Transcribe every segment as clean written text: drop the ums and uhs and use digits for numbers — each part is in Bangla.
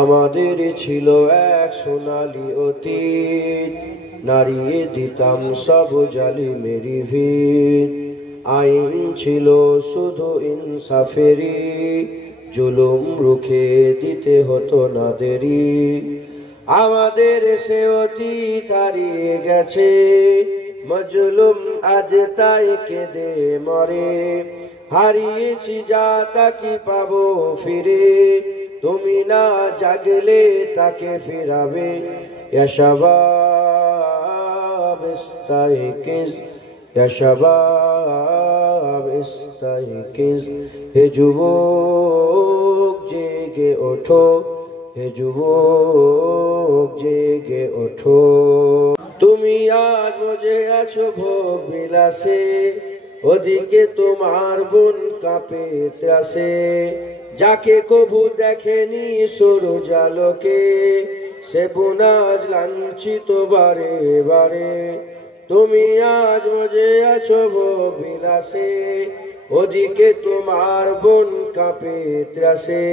আমাদের ছিল এক সোনালী অতীত, নাড়িয়ে দিতাম সব জালিমেরই ভিত। আইন ছিল শুধু ইনসাফেরই, জুলুম রুখে দিতে হতো না দেরি। আমাদের সে অতীত হারিয়ে গেছে, মজলুম আজ তাই কেঁদে মরে। হারিয়েছি যা তা কি পাবো ফিরে, তুমি না জাগলে তাকে ফিরাবে। ইয়া শাবাব ইস্তাইকিজ, ইয়া শাবাব ইস্তাইকিজ। হে যুবক জেগে ওঠো, হে যুবক জেগে ওঠো। তুমি আজ মজে আছো ভোগ বিলাসে, ওদিকে তোমার বোন কাঁপে ত্রাসে। যাকে কবু দেখেনি সূরজ আলোকে, সে বোন আজ লাঞ্ছিত বারে বারে। তুমি আজ মজে আছো ভোগ বিলাসে, ওদিকে তোমার বোন কাঁপে ত্রাসে।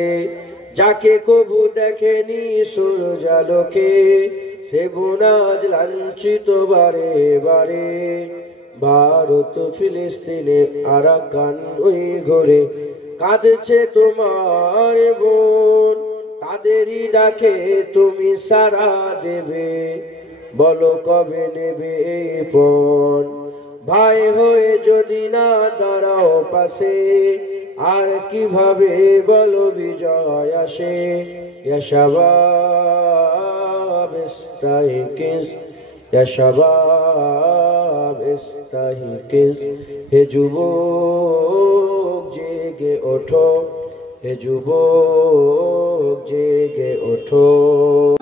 যাকে কবু দেখেনি সূরজ আলোকে, সে বোন আজ লাঞ্ছিত বারে বারে। ভারত ফিলিস্তিনে আরাকান ওই ঘরে কাঁদছে তোমার বোন, তাদেরই ডাকে তুমি সাড়া দেবে। বলো কবে নেবে এই পণ, ভাই হয়ে যদি না দাঁড়াও পাশে, আর কিভাবে বলো বিজয় আসে। ইয়া শাবাব ইস্তাইকিজ, ইয়া শাবাব ইস্তাইকিজ। হে যুবক জেগে ওঠো, হে যুবক জেগে ওঠো।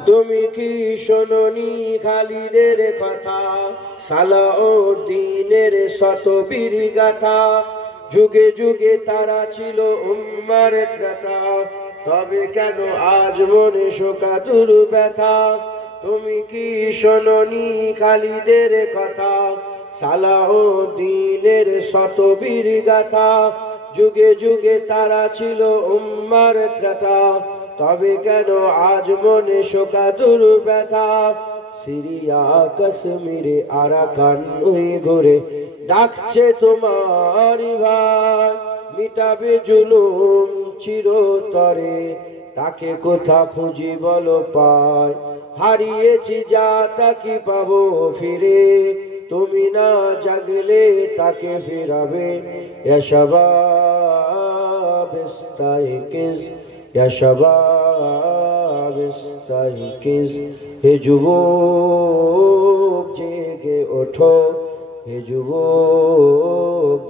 তুমি কি শোনোনি খালিদের কথা, সালাউদ্দিনের শত বীর গাথা। যুগে যুগে তারা ছিল উম্মার ত্রাতা, তবে কেন আজ মনে শোকাতুর ব্যথা। তুমি কি শোনোনি খালিদের কথা, সালাউদ্দিনের শত বীর গাথা। যুগে যুগে তারা ছিল উম্মার ত্রাতা, তবে কেন আজ মনে শোকাতুর ব্যথা। সিরিয়া কাশ্মীরে আরাকান ওই ঘুরে ডাকছে তোমার ভাই, মিটাবে জুলুম চিরতরে, তাকে কোথা খুঁজি বলো পায়। হারিয়েছি যা তা কি পাবো ফিরে, তুমি না জাগলে তাকে ফিরাবে। ইয়া শাবাব ইস্তাইকিজ, ইয়া শাবাব ইস্তাইকিজ। হে যুবক জেগে ওঠো, হে যুবক।